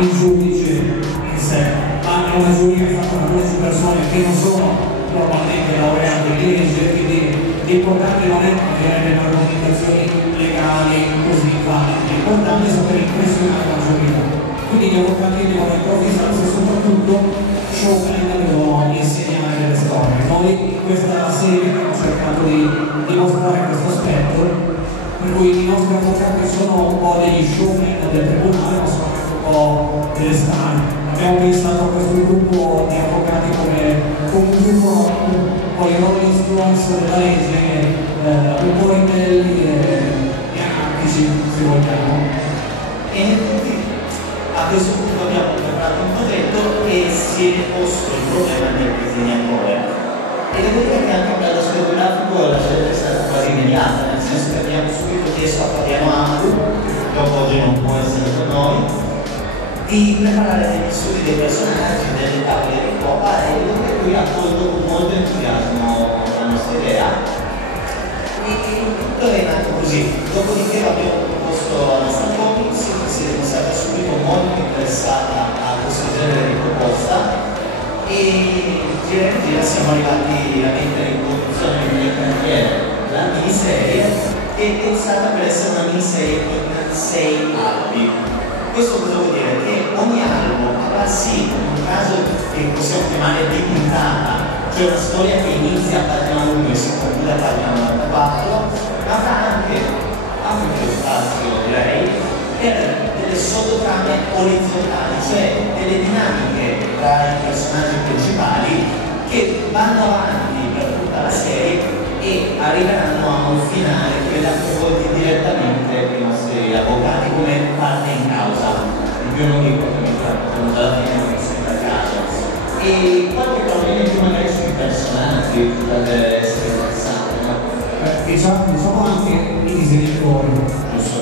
il giudice in sé, ma è una giuria fatta da 12 persone che non sono normalmente laureati in legge, quindi l'importante non è avere delle argomentazioni legali così valide, l'importante è sapere impressionare la giuria. Quindi gli avvocati devono improvvisarsi e soprattutto showman devono insegnare delle storie. Noi in questa serie abbiamo cercato di dimostrare questo aspetto, per cui i nostri avvocati sono un po' degli showman del tribunale, ma sono anche un po' delle star. Abbiamo pensato a questo gruppo di avvocati come un gruppo, un po' i Rolling Stones della legge, un po' ribelli e anarchici, se vogliamo. A questo punto abbiamo preparato un progetto e si è posto il problema del disegnatore. E devo dire che anche per l'aspetto grafico la scelta è stata quasi immediata, nel senso che abbiamo subito chiesto a Fabiano Ambu, che oggi non può essere con noi, di preparare degli studi dei personaggi, delle tavole di copa, e lui ha accolto con molto entusiasmo la nostra idea. E tutto è nato così. Dopodiché l'abbiamo proposto alla Star Comics, che si è dimostrata subito molto interessata a questo genere di proposta, e gira in gira siamo arrivati a mettere in produzione nel cantiere la miniserie, che è pensata per essere una miniserie con 6 albi. Questo cosa vuol dire? Che ogni albo avrà sì un caso che possiamo chiamare di puntata, cioè una storia che inizia a pagina 1 e si conclude a pagina 94, ma avrà anche ampio spazio, direi, per delle sottotrame orizzontali, cioè delle dinamiche tra i personaggi principali che vanno avanti per tutta la serie e arriveranno a un finale che vedrà coinvolti direttamente i nostri avvocati come parte in causa. Il più non dico che mi tratto già alla fine, mi sembra a caso. E qualche parola in più magari sui personaggi potrebbe essere interessante, no? Diciamo anche i disegnatori, Giusto.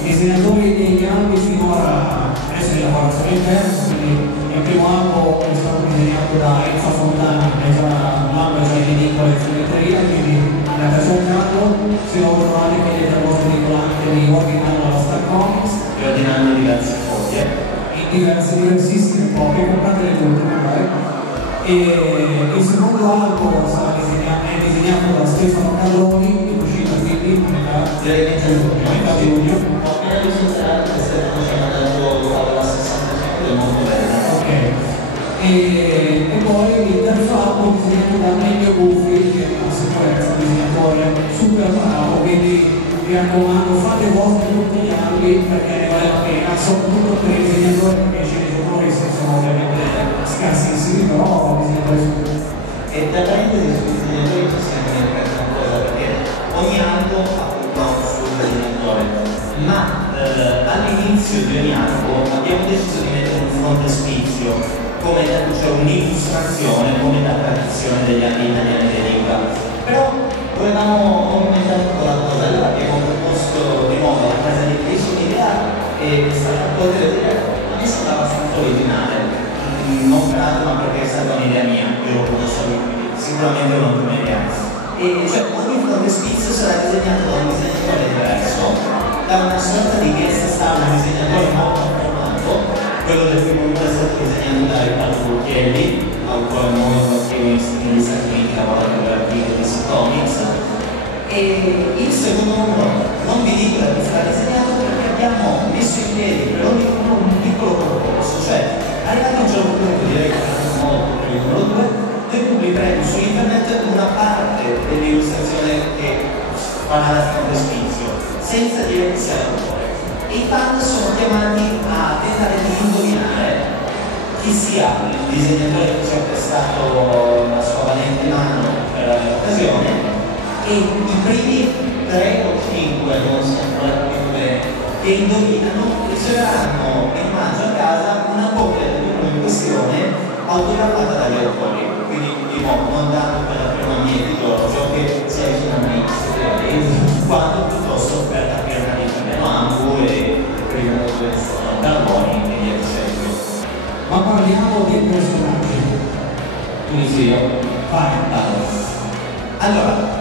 i disegnatori degli albi finora, adesso è lavorazione interna, quindi il primo albo è stato disegnato da Enzo Fontana, che l'albo è già in edicola e fumetteria, quindi andate a cercarlo, se lo trovate chiedete al vostro vincolante di ordinarlo alla Star Comics, E ordinando diverse copie. in diversissime copie, compratele tutte magari. E il secondo albo è disegnato da Stefano Calloni, è uscito quindi a giugno. Appena risultato questa conosciamo alla 65 del mondo bello. Ok. E poi il terzo albo disegnato da Emilio Buffi, che è una sicurezza, un disegnatore super bravo, quindi vi raccomando, fate vostri tutti gli albi perché ne vale la pena, soprattutto per i disegnatori, perché i sceneggiatori sono ovviamente scarsissimi, però disegnatori super. E da parentesi sui disegnatori ci si anche una cosa, perché ogni albo appunto sul disegnatore, ma all'inizio di ogni albo abbiamo deciso di mettere un frontespizio, cioè un'illustrazione come da tradizione degli albi italiani dell'Inca. Però volevamo aumentare un po' la cosa, allora abbiamo proposto di nuovo la casa di Cristo, un'idea e è stata accolta da dire, a me sembra abbastanza originale, non per altro ma perché è stata un'idea mia, io l'ho proposta lì, quindi sicuramente è un'ottima idea. E cioè ogni frontespizio sarà disegnato da un disegnatore diverso, da una sorta di guest star, un disegnatore molto affermato, quello del primo numero è stato disegnato da Riccardo Burchielli, autore molto attivo negli Stati Uniti, lavorato per l'articolo di Comics. E il secondo numero non vi dico da chi sarà disegnato perché abbiamo messo in piedi per ogni numero un piccolo percorso, cioè arrivato a un certo punto, direi che è molto per il numero 2, noi pubblicheremo su internet una parte dell'illustrazione che farà la frontespizio, senza dire chi sia l'autore. E i fan sono chiamati a tentare di indovinare chi sia il disegnatore che ci ha prestato la sua valente mano per l'occasione, e i primi 3 o 5, non so ancora più bene, che indovinano riceveranno in omaggio a casa una copia del libro in questione autografata dagli autori. Quindi di nuovo non tanto per la prima mia titolo, ciò che si avvicina a me quanto piuttosto per capire una vita meno Ambu e prima dove sono Carboni e via dicendo. Ma parliamo dei personaggi. Inizio io. Vai. Allora,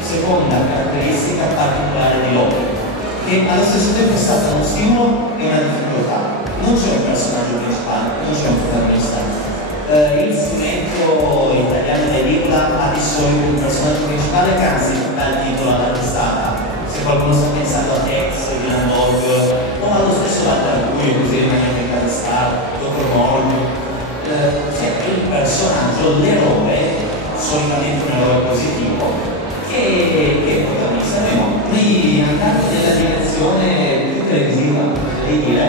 seconda caratteristica particolare di loro, che allo stesso tempo è stata uno stimolo e una solito un personaggio principale che anzi dà il titolo alla testata. Se qualcuno sta pensando a Tex, Dylan Dog o allo stesso Ratatouille, così rimane in casa Star, Dr. Moll, c'è il personaggio, l'eroe, solitamente un eroe positivo, che è protagonista. Noi andando nella direzione più televisiva, potrei dire,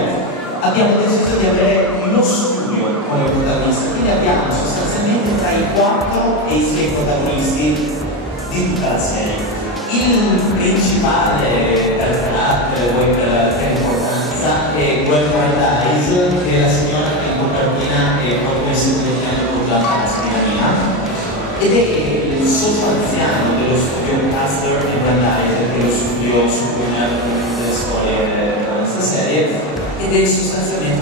abbiamo deciso di avere lo studio come protagonista, quindi abbiamo sostanzialmente tra i 4 e i 6 protagonisti di tutta la serie. Il principale per carattere, poi per importanza, è Gwen Brandeis, che è la signora che in copertina è proprio essenzialmente appoggiata alla scrivania, ed è il socio anziano dello studio Custer e Brandeis, che è lo studio su cui noi abbiamo le storie della nostra serie, ed è sostanzialmente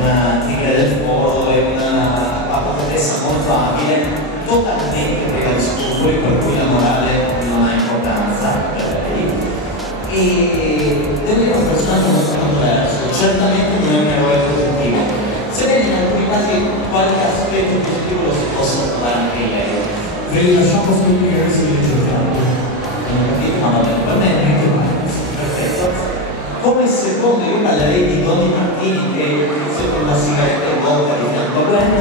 una tigre del foro e una papabotessa molto abile, totalmente priva di scrupoli, per cui la morale non ha importanza per lei. E devo dire un personaggio molto controverso, certamente non è un eroe positivo, sebbene in alcuni casi qualche aspetto positivo lo si possa trovare anche in lei. Ve li lasciamo scoprire se li cercate. Non ho capito, ma va bene, va bene, perfetto. Come secondo io parlerei di Donny Martini, che inizia con una sigaretta in bocca di fianco a Gwen,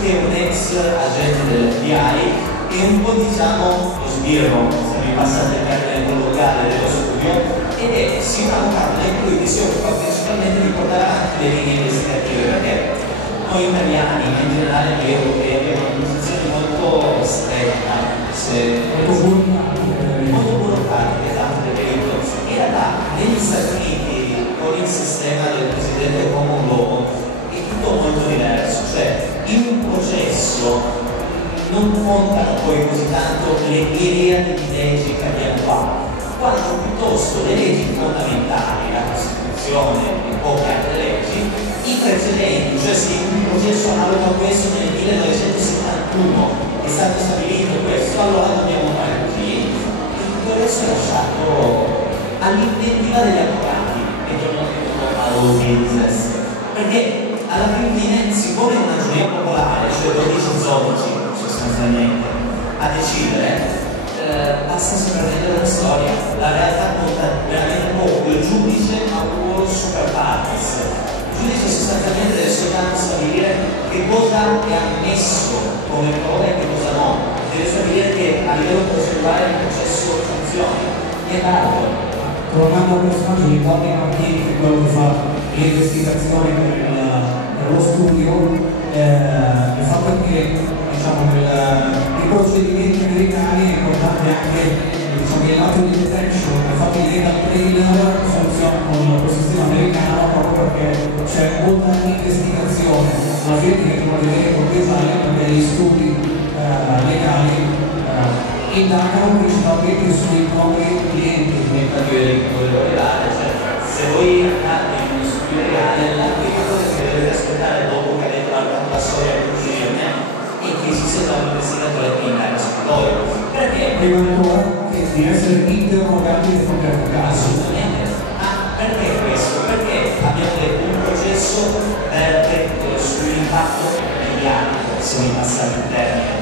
che è un ex agente dell'FBI e un po' diciamo lo sbirro, se mi passate il termine locale dello studio, ed è sì un avvocato in cui si occupa principalmente di portare avanti le linee investigative, perché noi italiani, ma in generale gli europei, abbiamo una posizione molto stretta, molto burocratica, esatto, del diritto. In realtà negli Stati Uniti, con il sistema del cosiddetto common law, è tutto molto diverso, cioè in un processo non contano poi così tanto le miriadi di leggi che abbiamo qua, quanto piuttosto le leggi fondamentali, la Costituzione e poche altre leggi, i precedenti, cioè se in un processo analogo a questo nel 1971 è stato stabilito questo, allora dobbiamo fare così, e tutto il resto è lasciato all'inventiva degli avvocati che tornano al business, perché alla fine si pone una giuria popolare, cioè 12 zotici sostanzialmente, a decidere, basta sopravvivere la storia, la realtà conta veramente poco, il giudice ha un ruolo super partes, il giudice sostanzialmente deve soltanto stabilire che cosa è ammesso come prova e che cosa no, deve stabilire che a livello procedurale il processo funzioni, e altro. Tornando al personaggio di Donny Martini, che è quello che fa l'investigazione per lo studio, il fatto è che diciamo, nei procedimenti americani è importante anche diciamo, il lato di detection, infatti il legal trailer funziona con il sistema americano proprio perché c'è molta investigazione, la gente che vuole vedere con design perché gli studi legali indagano principalmente sui propri clienti. Cioè, se voi andate in uno studio legale, la prima cosa che dovete aspettare dopo che avete raccontato la storia del procedimento è che ci sia un investigatore che indaga sul loro. Perché? Prima ancora di essere interrogati di fronte al caso. Assolutamente. Perché questo? Perché abbiamo detto un processo sull'impatto mediatico, se mi passate il termine.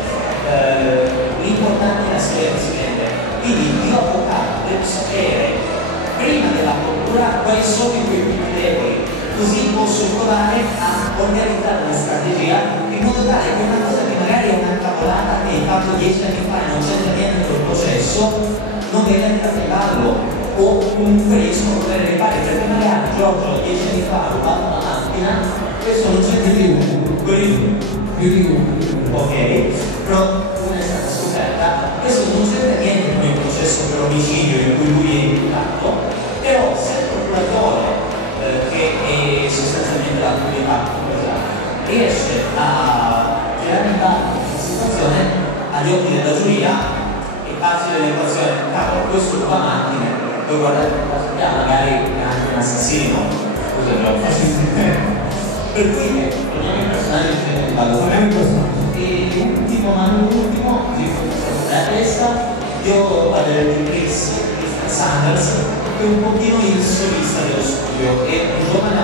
L'importante è la storia presidente, quindi io avvocato devo sapere prima della procura quali sono i tuoi punti deboli, così posso provare a organizzare una strategia in modo tale che una cosa che magari è una cavolata che hai fatto 10 anni fa e non c'entra niente col processo non venga entrato in ballo, o comunque riesco a poter rifare, perché magari Giorgio 10 anni fa ha rubato una macchina, questo non c'entra più più di uno, ok? Però una è stata scoperta, questo non c'entra niente con il processo per omicidio in cui lui è imputato, però se il procuratore che è sostanzialmente la comunità riesce a tirare in ballo questa situazione agli occhi della giuria è facile l'equazione, cavolo, questo ruba macchine, poi guardate in caso magari è anche un assassino, scusa, però per cui torniamo ai personaggi e ultimo ma non ultimo, la testa, io parlerò di Chris Sanders, che è un pochino il solista dello studio, è un giovane